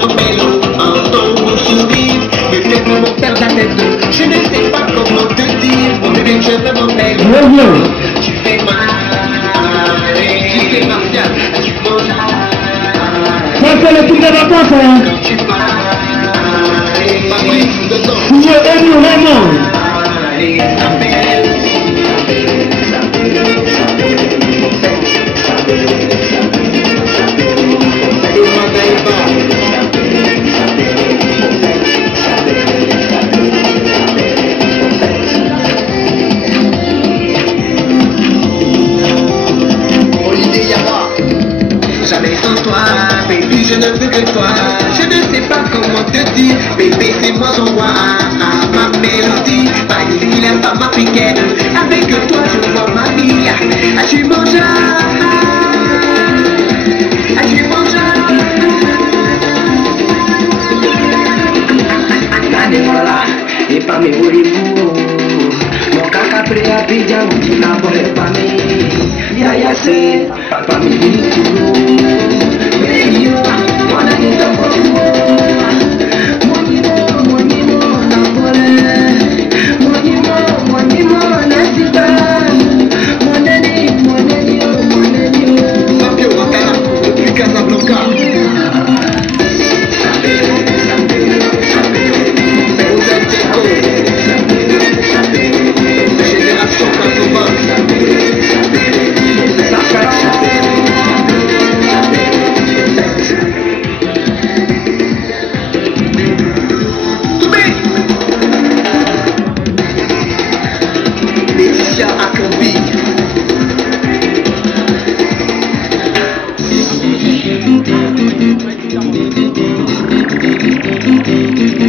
mon mélo, en ton beau sourire, me fait vraiment perdre la tête. Je ne sais pas comment te dire, mon bébé, tu es vraiment belle. Tu fais mal, tu fais martial, tu manges mal. Ça c'est le truc de vacances, hein. Quand tu parles, ma prise de temps. Tu es ému, vraiment. Jamais sans toi, baby, je ne veux que toi. Je ne sais pas comment te dire, bébé, c'est moi ton roi. Ma mélodie, ma île, pas ma piquette. Avec toi, je vois ma vie. Tu manges, tu manges. Voilà, et pas mes mots. Mon caca prêt à bidja, ou n'a pas mis. Ya c'est, papa me dit.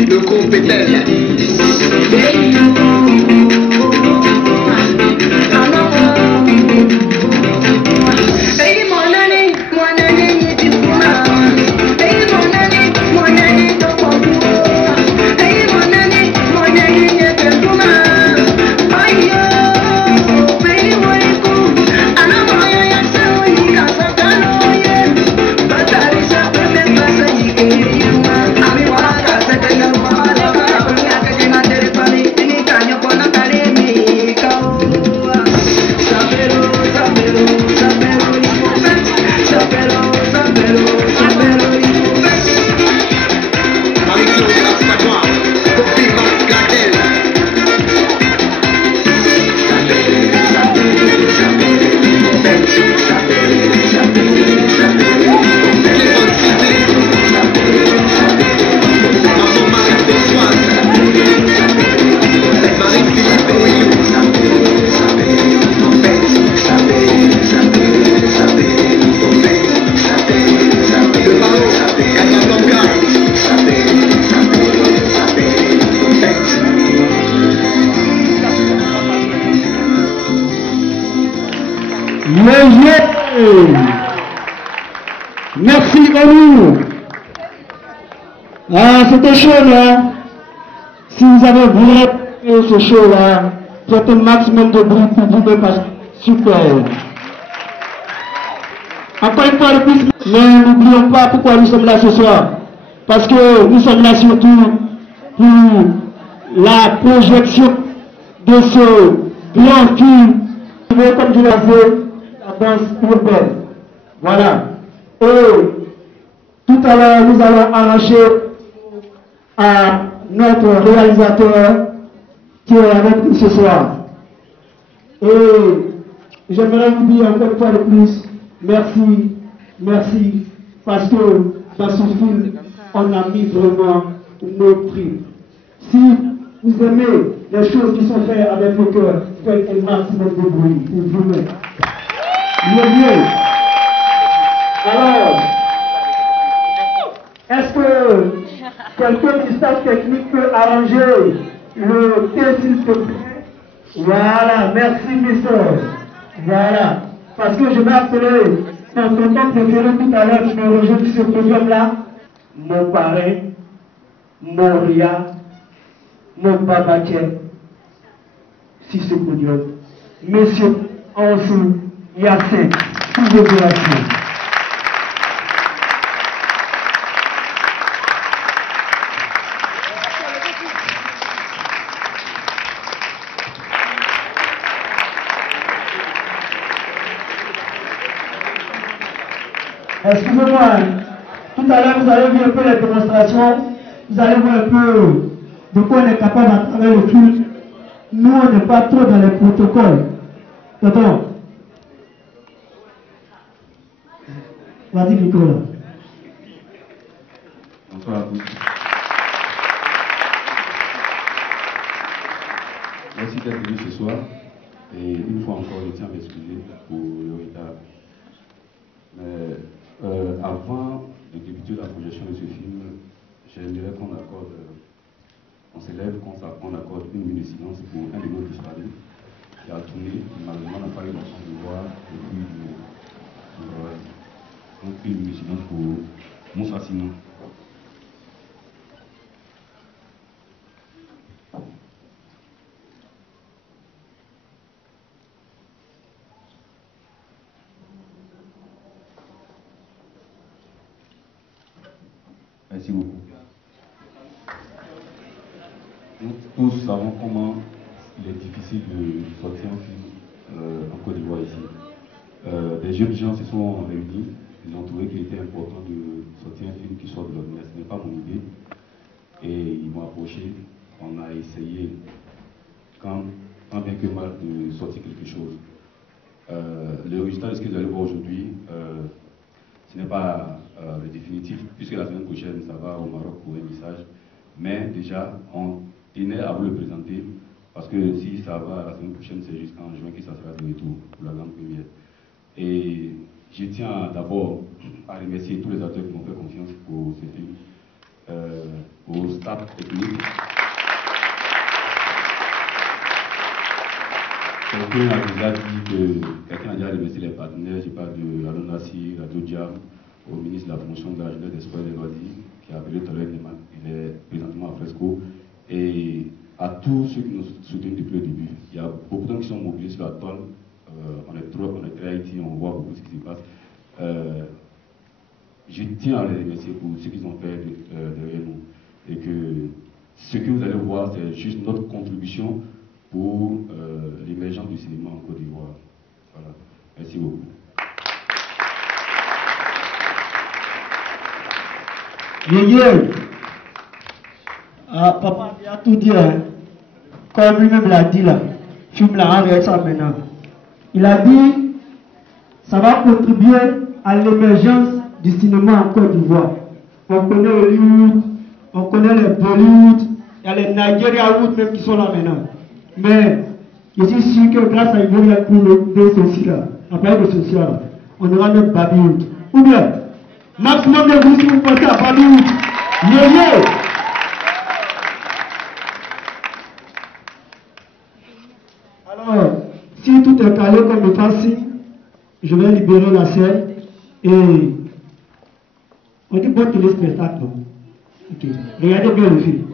Le groupe est tel. Merci Onu. Ah, c'était chaud là. Si vous avez vraiment aimé ce show là, faites un maximum de bruit pour vous-même parce que super. Encore une fois de plus, mais n'oublions pas pourquoi nous sommes là ce soir. Parce que nous sommes là surtout pour la projection de ce grand film, comme je l'ai dit, la danse urbaine. Voilà. Et tout à l'heure, nous allons arracher à notre réalisateur qui est avec nous ce soir. Et j'aimerais vous dire encore une fois de plus, merci, merci, parce que dans ce film, on a mis vraiment nos prix. Si vous aimez les choses qui sont faites avec le cœur, faites un maximum de bruit pour vous-même. Mieux. Alors, est-ce que quelqu'un du staff technique peut arranger le thé, s'il te plaît? Voilà, merci, mister. Voilà, parce que je vais appeler mon tonton préféré tout à l'heure qui me rejoint sur ce podium-là. Mon parrain, mon Ria, mon Babaké, sur ce podium. Monsieur Ansou Yassin, pouvez-vous l'appeler? Excusez-moi, tout à l'heure vous avez vu un peu les démonstrations, vous allez voir un peu de quoi on est capable à travers le culte. Nous, on n'est pas trop dans les protocoles. Pardon. Vas-y, Nicolas. Bonsoir à tous. Merci d'être venu ce soir. Et une fois encore, je tiens à m'excuser pour le retard. Mais avant de débuter la projection de ce film, j'aimerais qu'on accorde, on s'élève, qu'on accorde une minute de silence pour un de nos disparus qui a tourné, qui malheureusement n'a pas eu la chance de voir depuis donc une minute de silence pour Moussa Sinon. Merci beaucoup. Nous tous savons comment il est difficile de sortir un film en Côte d'Ivoire ici. Des jeunes gens se sont réunis, ils ont trouvé qu'il était important de sortir un film qui sort de l'ordinaire. Ce n'est pas mon idée. Et ils m'ont approché, on a essayé, tant bien que mal, de sortir quelque chose. Le résultat de ce que vous allez voir aujourd'hui, ce n'est pas le définitif, puisque la semaine prochaine, ça va au Maroc pour un message. Mais déjà, on tenait à vous le présenter, parce que si ça va la semaine prochaine, c'est jusqu'en juin que ça sera de retour pour la grande première. Et je tiens d'abord à remercier tous les acteurs qui m'ont fait confiance pour ce film, au staff technique. Quelqu'un a déjà remercié les partenaires, je parle de Alon Nassi, Radio Diam, au ministre de la Promotion de la Jeunesse, des Sports et des Loisirs, qui a appelé tout à l'heure, il est présentement à Fresco, et à tous ceux qui nous soutiennent depuis le début. Il y a beaucoup de gens qui sont mobilisés sur la toile, on est très Haïti, on voit beaucoup ce qui se passe. Je tiens à les remercier pour ce qu'ils ont fait derrière nous, et que ce que vous allez voir, c'est juste notre contribution pour l'émergence du cinéma en Côte d'Ivoire. Voilà. Merci beaucoup. Papa a tout dit, hein. Comme lui-même l'a dit là, film l'a arrêté ça maintenant. Il a dit, ça va contribuer à l'émergence du cinéma en Côte d'Ivoire. On connaît Hollywood, on connaît les Bollywood, il y a les Nigeria Wood même qui sont là maintenant. Mais je suis sûr que grâce à Ivoire pour de ceci là, après de ceci là, on aura notre Babywood. Ou bien, maximum de vous si vous pensez à Babywood. Yeah. Alors, si tout est calé comme le passé, je vais libérer la scène et on dit bon téléspectacle, non? Ok, regardez bien le film.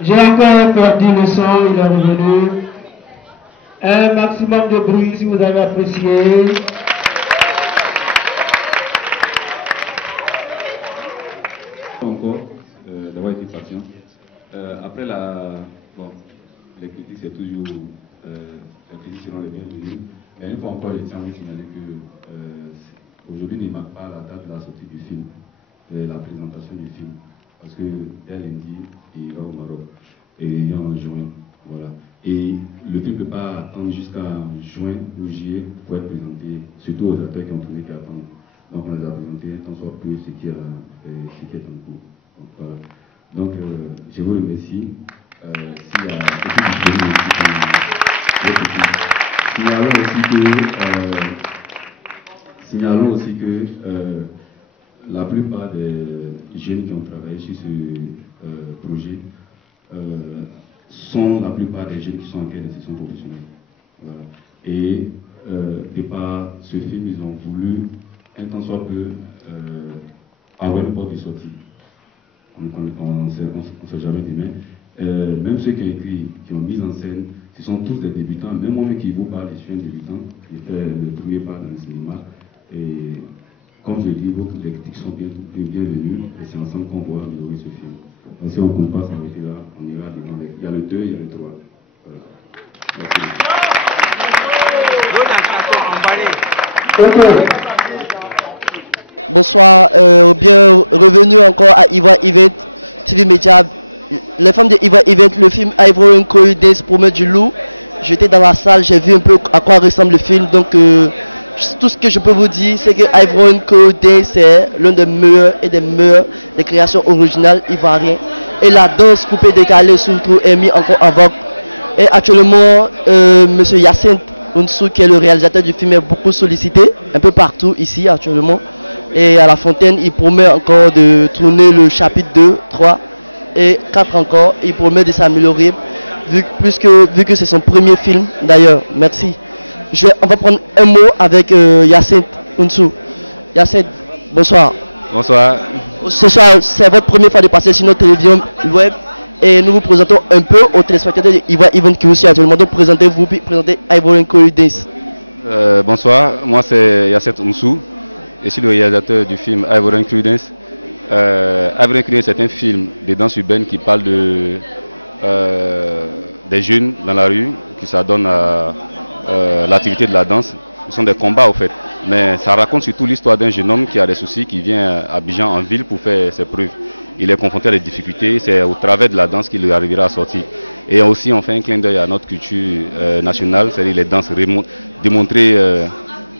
J'ai encore perdu le son, il est revenu. Un maximum de bruit si vous avez apprécié. Encore d'avoir été patient. Après les critiques, c'est toujours les critiques seront les bienvenues. Mais une fois encore, je tiens à vous signaler que aujourd'hui ne marque pas la date de la sortie du film, la présentation du film, parce que dès lundi, il ira au Maroc et il est en juin, voilà. Et le film ne peut pas attendre jusqu'à juin ou juillet pour être présenté, surtout aux acteurs qui ont trouvé qu'à attendre. Donc on les a présentés un temps soit peu ce qui est en cours. Donc, voilà. Donc je vous remercie. S'il y a signalons aussi que la plupart des jeunes qui ont travaillé sur ce projet sont la plupart des jeunes qui sont en quête d'insertion professionnelle. Voilà. Et de par ce film, ils ont voulu un temps soit peu avoir une porte de sortie. On ne sait jamais demain. Même ceux qui ont écrit, qui ont mis en scène, ce sont tous des débutants. Même moi qui vous parle, je suis un débutant. J'ai fait le premier pas dans le cinéma. Et comme je dis, vos critiques sont bienvenues. Et c'est ensemble qu'on va améliorer ce film. Donc si on ne compte pas s'arrêter là, on ira devant. Il y a le 2, il y a le 3. Ok. Bonsoir, bien revenu encore à Ivoire Event TV Media. Les femmes de Ivoire Event, le film Ivorian Corridors promet du loup. J'étais dans la salle, j'ai vu un peu à quoi ressemble le film. Donc tout ce que je peux vous dire, c'est que Ivorian Corridors c'est l'un des meilleurs et des meilleures des créations originales ivoiriennes. Et la danse coupée décalée surtout est mise encore en vogue. Et actuellement, monsieur Yacinthe Nsou, qui est le réalisateur du film, est beaucoup sollicité un peu partout ici actuellement. Et à La Fontaine, il promet encore de tourner le chapitre 2, 3 et 4 encore. Il promet de s'améliorer vu que c'est son premier film d'ailleurs. Merci. On va prendre un mot avec Yacinthe Nsou. Yacinthe, bonsoir. Bonsoir. Ce soir, c'est votre première fois de passer sur notre télévision web et nous vous présentons un peu aux téléspectateurs d'Ivoire Event qui vous suivent actuellement. Donc présentez-vous, puis présentez Ivorian Corridors. Bonsoir, moi c'est Yacinthe Nsou. Je suis le réalisateur du film Ivorian Corridors. Ivorian Corridors c'est un film de danse urbaine qui parle des jeunes dans la rue qui s'adonnent à l'activité de la danse. Ce sont des combats au fait, mais ça raconte surtout l'histoire d'un jeune homme qui a des soucis, qui vient à Abidjan en ville pour faire ses preuves. Il est confronté à des difficultés, c'est au travers de la danse qu'il arrivera à sortir. Et aussi on fait un clin d'œil à notre culture nationale, c'est-à-dire les danses, démontrer,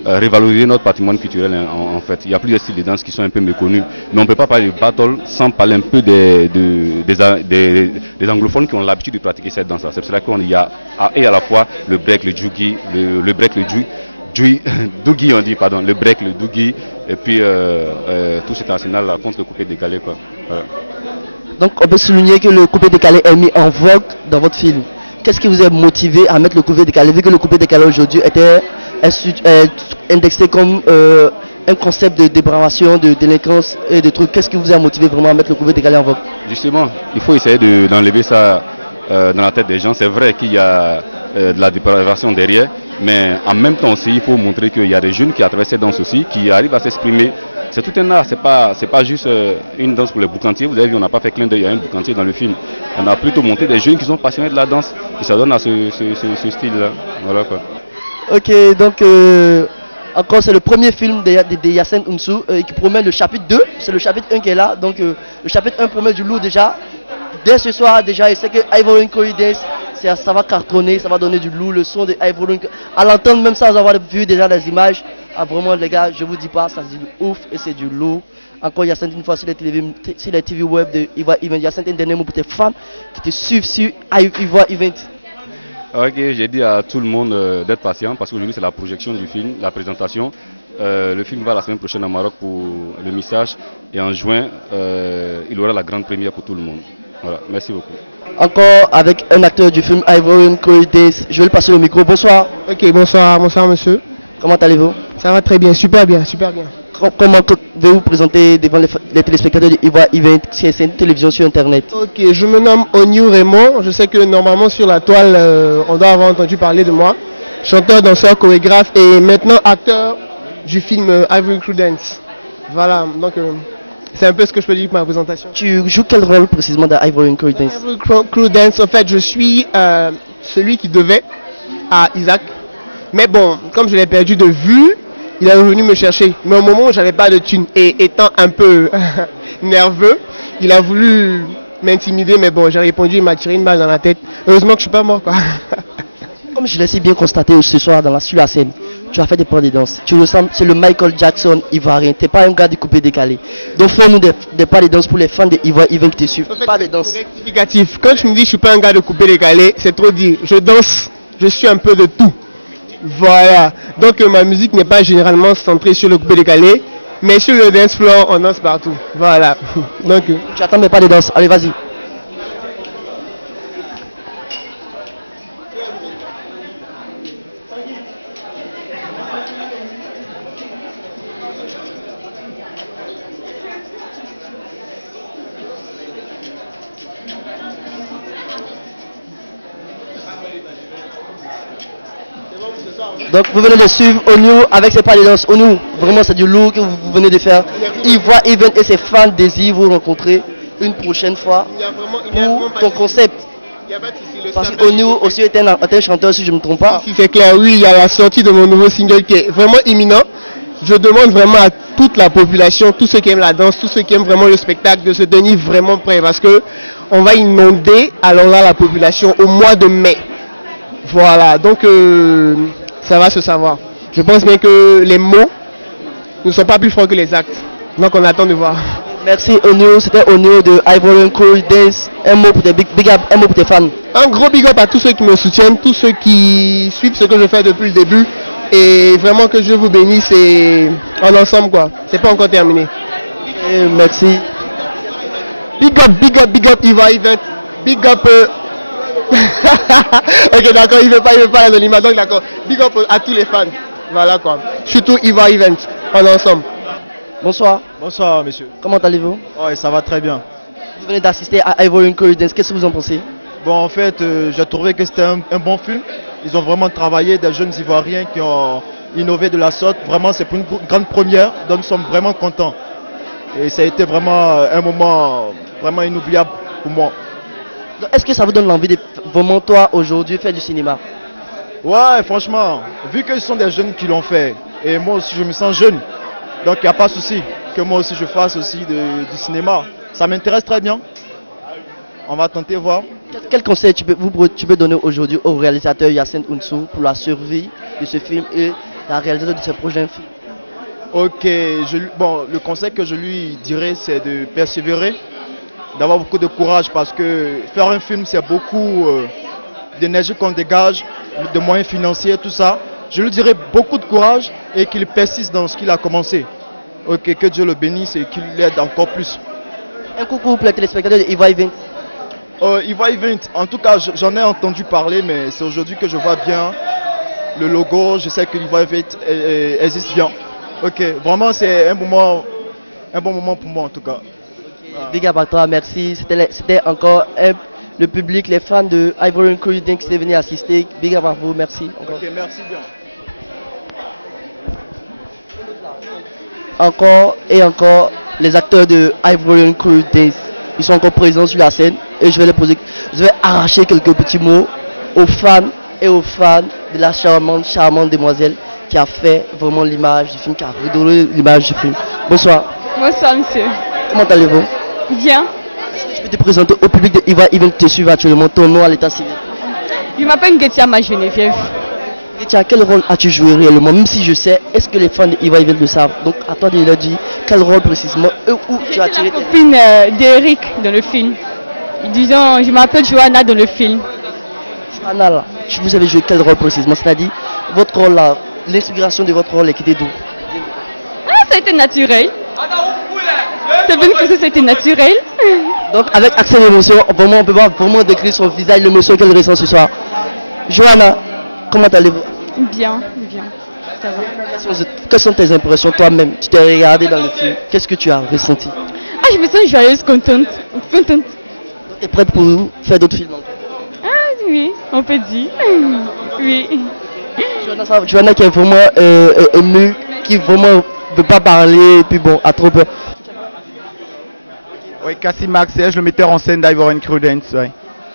révaloriser notre patrimoine culturel en fait. Il y a plusieurs styles de danse qui sont un peu méconnus, mais on ne peut pas parler de battle sans parler un peu des anglophones qui ont l'habitude de pratiquer cette danse. C'est pour cela qu'il y a à la fois le break, le djougi, le dougi on dit, pardon, le break, le dougi, et puis tout cet arsenal là contre le coupé décalé quoi. Voilà. Donc on peut souligner que le coupé décalé est mis en vogue dans votre film. Qu'est-ce qui vous a motivé à mettre le coupé décalé, vu que le coupé décalé aujourd'hui est indexé comme un concept de dépravation, de délinquance et de trucs. Qu'est-ce qui vous a motivé vraiment à mettre le coupé décalé en vogue? Justement, il faut essayer d'enlever ça dans la tête des gens. C'est vrai qu'il y a de la dépravation derrière, mais en même temps aussi, il faut montrer qu'il y a des jeunes qui à travers cette danse aussi, qui arrivent à s'exprimer. C'est tout un art, c'est pas juste une danse pour les boucantiers. Vous avez vu, on n'a pas fait clin d'œil à un boucantier dans le film. On a plutôt monté des jeunes qui sont passionnés de la danse, qui s'adonnent à ce style-là. Voilà quoi. Ok, donc encore c'est le premier film de Yacinthe Nsou qui promet le chapitre 2. C'est le chapitre 1 qui est là, donc le chapitre 1 promet du lourd déjà. Dès ce soir déjà, il sait que Ivorian Corridors, ça va cartonner, ça va donner du lourd, le son de Ivorian. À l'entendre même sans avoir vu déjà les images, vraiment les gars, je vous dis pas, ça c'est du ouf et c'est du lourd. Encore Yacinthe, une fois sur les TV web de Ivoire Event, Yacinthe, un dernier mot pour tes fans qui te suivent sur Ivoire Event. Ok, j'ai dit à tout le monde d'être patient parce qu'aujourd'hui c'est la projection du film, la présentation. Le film va la semaine prochaine au Maroc pour le message et en juin il aura la grande première pour tout le monde. Voilà, merci beaucoup. Encore avec un acteur du film Ivorian Corridors, je vais lui passer le micro. Bonsoir. Ok, bonsoir monsieur. Comment allez-vous? Ça va très bien, super bien, super bien. Comment vais-vous présenter devant les téléspectateurs de Ivoire Event, c'est une télévision sur internet? Ok, je me nomme Oniou Raymond. Je sais que normalement sur la toile, on doit avoir entendu parler de moi. Chanteur, danseur, chorégraphe et maintenant acteur du film Ivorian Corridors. Voilà, donc c'est un peu ce que je peux dire pour ma présentation. Tu joues quel rôle précisément dans Ivorian Corridors? Ivorian Corridors, en fait, je suis celui qui devait à Isaac. Mais bon, comme je l'ai perdu de vue, il est revenu me chercher. Mais au moment où j'avais pas de thune et étant un peu nerveux, il a voulu m'intimider. Mais bon, j'ai répondu, il m'a tiré une balle dans la tête. Heureusement que je suis pas mort, quoi. Comme je l'ai si bien constaté ce soir sur la scène, tu as fait des pas de danse. Tu ressembles, c'est le Michael Jackson ivoirien. Tu n'es pas un gars de coupé décalé. Donc fais-nous des pas de danse pour les fans de Ivoire Event qui te suivent. En fait, pas de danse. Rectificatif. Quand je me dis je suis pas un gars de coupé décalé, c'est trop dire. Je danse, je suis un peu de tout. Voilà. Donc ma musique n'est pas généralement centrée sur le coupé décalé, mais sur le dance floor, on danse partout. Voilà. Donc tu attends mais pas de danse. Allez, vas-y. Donc vous venez de suivre Oniou avec ses pas de danse. Oniou, vraiment c'est du lourd que vous venez de faire. Ivoire Event et ses fans désirent vous rencontrer une prochaine fois pour ton concept. Parce qu'Oniou aussi est un chanteur si je ne me trompe pas. Si c'est clair, oui, il y a la sortie de mon nouveau single qui est vraiment imminent. je demande vraiment à toute la population, tous ceux qui aiment la danse, tous ceux qui aiment vraiment le spectacle, de se tenir vraiment prêts parce que on va inonder alors là la population au mois de mai. Voilà, donc ça va se savoir. Je pense bien que les mots ne sont pas plus forts que les actes. Donc on attend de voir. Merci Onyo, c'était Onyo de Ivorian Cool Dance. Un mot pour tes big up, un mot pour tes fans. Un gros big up à tous ceux qui me soutiennent, tous ceux qui suivent ce que je fais depuis le début. Et vraiment que Dieu vous bénisse et en ensemble quoi. C'est pas encore terminé. Et merci. Big up Ivoire Event. Big up. Ok d'accord, il veut pas l'anonymat, donc d'accord. Big up à tous les fans. Voilà quoi. Surtout Ivoire Event. En ensemble. Bonsoir. Bonsoir monsieur. Comment allez-vous? Ouais, ça va très bien. Vous venez d'assister à Ivorian Cool Dance, qu'est-ce que vous en pensez? Bon en fait, j'ai trouvé que c'était un bon film. Ils ont vraiment travaillé, des jeunes Ivoiriens qui ont innové de la sorte. Vraiment c'est pour une grande première, donc nous sommes vraiment contents. Et ça a été vraiment un moment vraiment inoubliable pour moi. Est-ce que ça vous donne l'envie de vraiment toi aujourd'hui faire du cinéma? Ouais, franchement, vu que ce sont des jeunes qui l'ont fait, et moi aussi je me sens jeune, donc il n'y a pas de souci que moi aussi je fasse aussi du cinéma. Ça m'intéresse très bien. On va tenter voir. Quel conseil tu peux donner aujourd'hui au réalisateur Yacine Ounsou pour la survie de ce film et la réalisation de ce prochain film? Ok, bon, le conseil que je lui dirais c'est de persévérer, d'avoir beaucoup de courage parce que faire un film c'est beaucoup d'énergie qu'on dégage, de moyens financiers, tout ça. Je lui dirais beaucoup de courage et qu'il persiste dans ce qu'il a commencé. Ok, que Dieu le bénisse et qu'il l'aide encore plus. Un coucou pour les téléspectateurs de Ivoire Event. Ivoire Event, en tout cas j'en ai entendu parler mais c'est aujourd'hui que je vois bien le logo, je sais que l'Ivoire Event existe bien. Ok, vraiment c'est un bon moment pour moi en tout cas. Big up à toi, merci. C'était encore le public, les fans de Ivorian Cool Dance qui étaient venus assister. Big up à vous, merci. Encore. Ok, merci bien. Encore et encore, les acteurs de Ivorian Cool Dance, ils sont encore présents sur la scène et je vais arracher quelques petits mots aux fans et aux fans de la charmante demoiselle qui a fait vraiment l'image du film, qui a redonné l'image du film. Bonsoir. Bonsoir monsieur. Comment allez-vous? Bien. Je peux te présenter au public de Ivoire Event qui te suit actuellement, ton nom à l'état civil. Je m'appelle Getia Geneviève. Getia, quel rôle as-tu joué réellement? Même si je sais, est-ce que les fans de Ivoire Event le savent? Donc à toi de leur dire quel rôle précisément où tu as tiré tes... Je suis la copine d'Eric dans le film. Disons, je m'appelle Johanna dans le film. Johanna là, vous avez joué quel rôle précisément? C'est-à-dire, votre rôle là, l'inspiration de votre rôle est quitté d'où? Ah, ça a été naturel. C'est bien que ça a été naturel. Donc avec accès d'émotion, vraiment, on peut vraiment décrire son visage, l'émotion qu'elle ressent ce soir. Johanna, comment allez-vous? Bien, bien. Ça va. Quelles sont tes impressions toi-même? Tu t'es regardé dans le film. Qu'est-ce que tu as ressenti? Ah, je me sens joyeuse, contente. Donc tu es prête pour faire d'autres films encore? Ah oui, on peut dire. Oui. Johanna qui est vraiment émue, qui vraiment ne veut pas parler, et puis bon, a trop peur. Oui, Kassim Axel, le metteur en scène d'Ivorian Cool Dance. Ouais.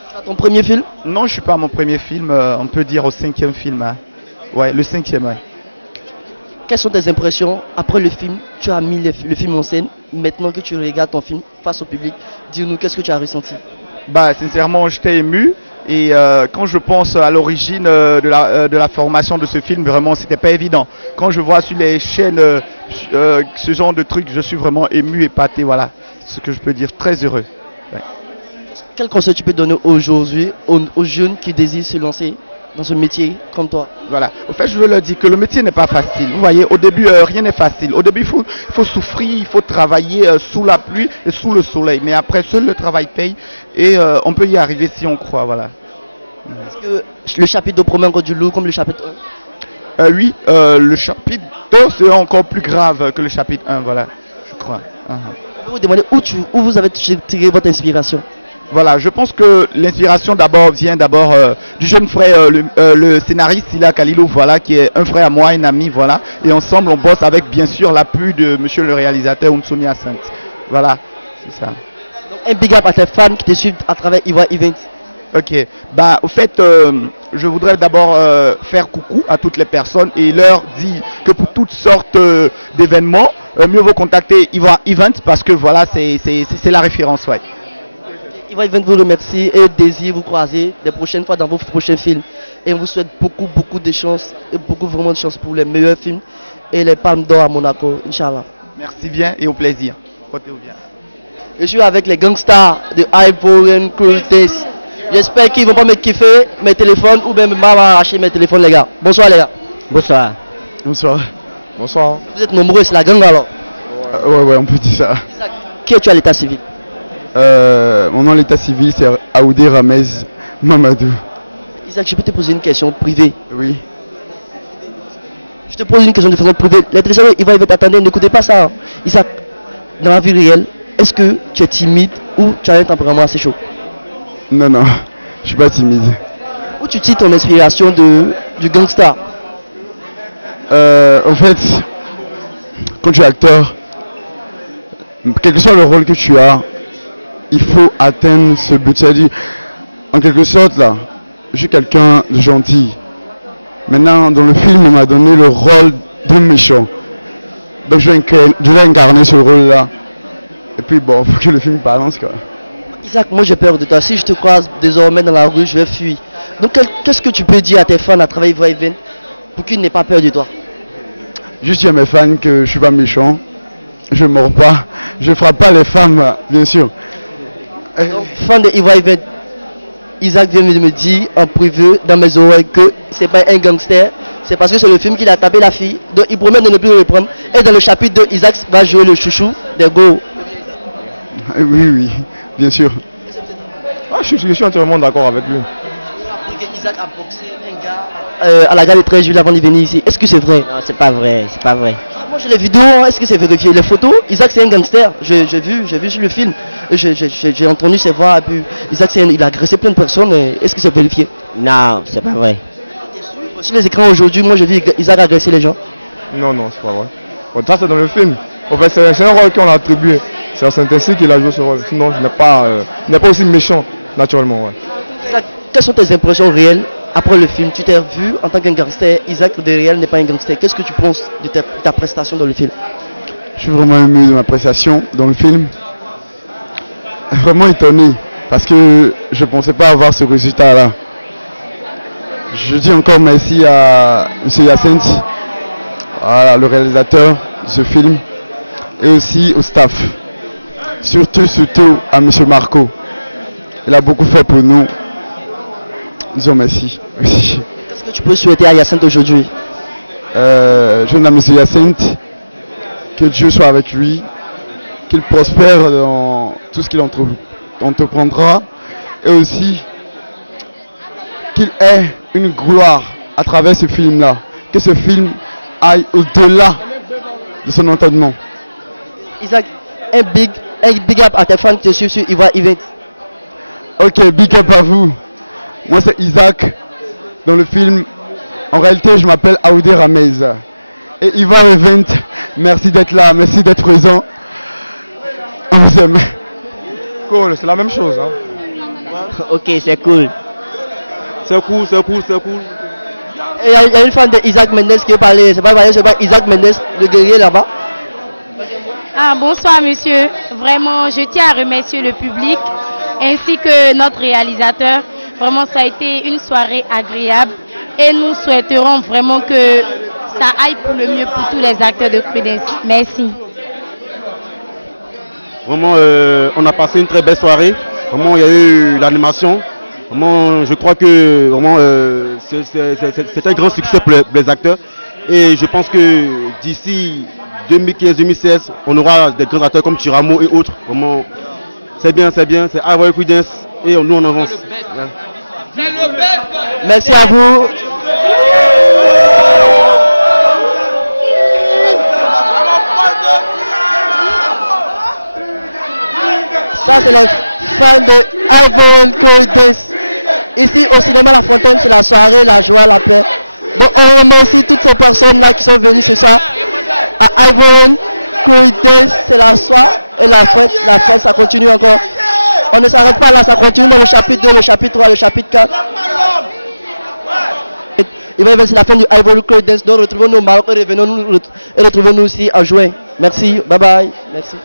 Tu as ton premier film? Non, je ne suis pas à mon premier film, on peut dire au 5e film. Hein. Ouais, le 5e, ouais. Quelles sont tes impressions après le film? Tu as mis le film en scène, maintenant que tu regardes ton film face au public, dis-nous qu'est-ce que tu as ressenti? Bah, sincèrement, j'étais ému. Et quand je pense à l'origine de la formation de ce film, vraiment, c'était pas évident. Quand je vois sur les chaînes ce genre de trucs, je suis vraiment ému, épaté, voilà. C'est ce que je peux dire, très heureux. Ouais. Quel conseil tu peux donner aujourd'hui aux jeunes qui désirent se lancer dans ce métier comme toi? Voilà. Au fait, je veux leur dire que le métier n'est pas facile. Vous voyez, au début, rien n'est facile. Au début, il faut souffrir, il faut travailler sous la pluie et sous le soleil. Mais après, seul le travail paye et on peut y arriver si on croit. Voilà. Est-ce que le chapitre 2 promet encore du lourd comme le chapitre 1? Oui, le chapitre 2 c'est encore plus grave que le chapitre 1, voilà, je crois. Je vais vous demander où vous avez tiré votre inspiration? Voilà, je pense que l'inspiration vient d'abord du jeune frère, le scénariste Sila Kalilou, voilà, qui est un frère à moi, un ami, voilà. Et ensemble, on bosse avec, bien sûr, l'appui de monsieur le réalisateur Ounsouni Assant. Voilà, c'est ça. Donc, un big up à tes fans qui te suivent à travers Ivoire Event. Ok, Bah, au fait, je voudrais d'abord faire coucou à toutes les personnes et leur dire que pour toutes sortes d'événements, mieux vaut contacter Ivoire Event parce que voilà, c'est la référence, ouais. Ivoire Event vous remercie et désire vous croiser des prochaines fois dans vos prochains films. Et on vous souhaite beaucoup de chance et vraiment de chance pour les meilleurs films et les Palmes d'Or à Monaco, Inch'Allah. Merci bien et au plaisir. Portez-vous bien. Je suis avec les gangsters de Ivorian Curtis. J'espère qu'ils vont pas me kiffer mes téléphones ou même m'arracher mes téléphones, les gars. Bonsoir, les gars. Bonsoir. Bonsoir. Bonsoir. Vous êtes nombreux, c'est la gang alors. Ouais, on peut dire ça. Qui es-tu à l'état civil? Mon nom à l'état civil, c'est Aoudé Ramez Mamadou. Isaac, je peux te poser une question privée? Oui. Je te pose une question de façon privée. Les téléspectateurs, ils vont t'attendre, n'écoutez pas ça. Isaac, dans la vie réelle, est-ce que tu es timide ou tu as un tempérament assez chaud? Non, je suis pas timide. Où tu tires ton inspiration du gangster? En fait, quand tu es acteur, quel que soit le rôle que tu as, il faut atteindre ce but. C'est-à-dire, en quelque sorte, là, je suis quelqu'un de gentil. Maintenant, dans le film, on m'a donné le rôle d'un méchant. Donc, je vais incarner ce rôle-là. Et puis, bon, il faut que le film balance, quoi. Isaac, moi j'ai peur de toi. Si je te croise désormais dans la rue, je vais fuir. Donc, qu'est-ce que tu peux dire à tes fans à travers Ivoire Event pour qu'ils n'aient pas peur de toi? Juste dire à mes fans que je suis pas méchant. Je ne mords pas. Je frappe pas les femmes, bien sûr. Donc, fan de Ivoire Event, Isaac vient de me dire en privé dans mes oreilles que c'est pas un gangster, c'est parce que c'est le film qu'il a tapé la fille, donc il promet de ne plus le reprendre. Et dans le chapitre 2, Isaac va jouer le chouchou des go. Oui, bien sûr. Je suis entièrement d'accord avec lui. Isaac a boxé un gars à la gare de 13 juillet avant de venir ici. Est-ce que c'est vrai? Non, c'est pas vrai. Moi j'ai les vidéos, est-ce que c'est vérifié? Les photos, Isaac c'est un gangster, j'ai vu sur le film, j'ai entendu ses voix, et puis Isaac il a agressé plein de personnes, est-ce que c'est vérifié? Non, c'est pas vrai. Sur les écrans aujourd'hui, moi j'ai vu Isaac agresser les gens. Non, c'est pas vrai. Bon, ça c'est dans le film. En fait, c'est un rôle qu'on a attribué. C'est ainsi qu'il a joué ce rôle. Sinon, il n'est pas aussi méchant, naturellement. Ouais. Isaac, quelles sont tes impressions réelles après le film? Tu t'es vu en tant qu'un gangster, Isaac de réel n'est pas un gangster. Qu'est-ce que tu penses de ta prestation dans le film? Je suis vraiment ému de ma prestation dans le film. Vraiment étonné, parce que je ne pensais pas avoir ce résultat-là. Je dis encore merci à M. Hyacinthe, le réalisateur de ce film, et aussi au staff. Surtout à M. Marco. Il a beaucoup fait pour nous. Disons merci. Qu'est-ce que tu peux souhaiter à Hyacinthe aujourd'hui? Je demande à M. Hyacinthe que Dieu soit avec lui, qu'il prospère dans tout ce qu'il entreprendra, et aussi qu'il ait une gloire à travers ce film-là, que ce film aille au-delà de son entendement. Isaac, un big up à tes fans qui te suivent sur Ivoire Event. Ok, big up à vous. Moi c'est Isaac. Dans le film, en réalité je m'appelle Aoudé Ramez. Et Ivoire Event, merci d'être là, merci d'être présent. On vous aime. Cool, c'est la même chose. Hein. Ok, c'est cool. C'est cool. Et il y a une fan de Isaac Mendes qui veut parler. C'est pas Isaac Mendes, le guerrier là-bas. Bonsoir monsieur. Vraiment, je tiens à remercier le public ainsi que notre réalisateur. Vraiment, ça a été une soirée agréable et nous souhaiterons vraiment que ça aille pour le mieux pour tous les acteurs de Prudence. Merci. Vraiment, on a passé une très belle soirée. Vraiment, il y a eu l'animation. Vraiment, je crois que vraiment c'est un grand succès pour les acteurs. Et je pense que d'ici 2015-2016, on aura des grands acteurs comme Tiramo et autres. Vraiment, c'est bien, c'est Ivoire Prudence et nous on avance. Merci à vous. Ça c'est les fans de Ivoire Prudence. Ici au cinéma La Fontaine, c'est la soirée, la joie, la paix. Donc on remercie toutes ces personnes là qui sont venues ce soir. À Ivoire Prudence, c'est la soirée et la fête ça continue encore. On ne s'arrête pas là, ça continue dans le chapitre 2, le chapitre 3, le chapitre 4. Il va y avoir la fin du Ivory Coast Dance. Donc retrouvons-nous au Maroc et retrouvons-nous aussi en juin. Merci, bye bye. Merci.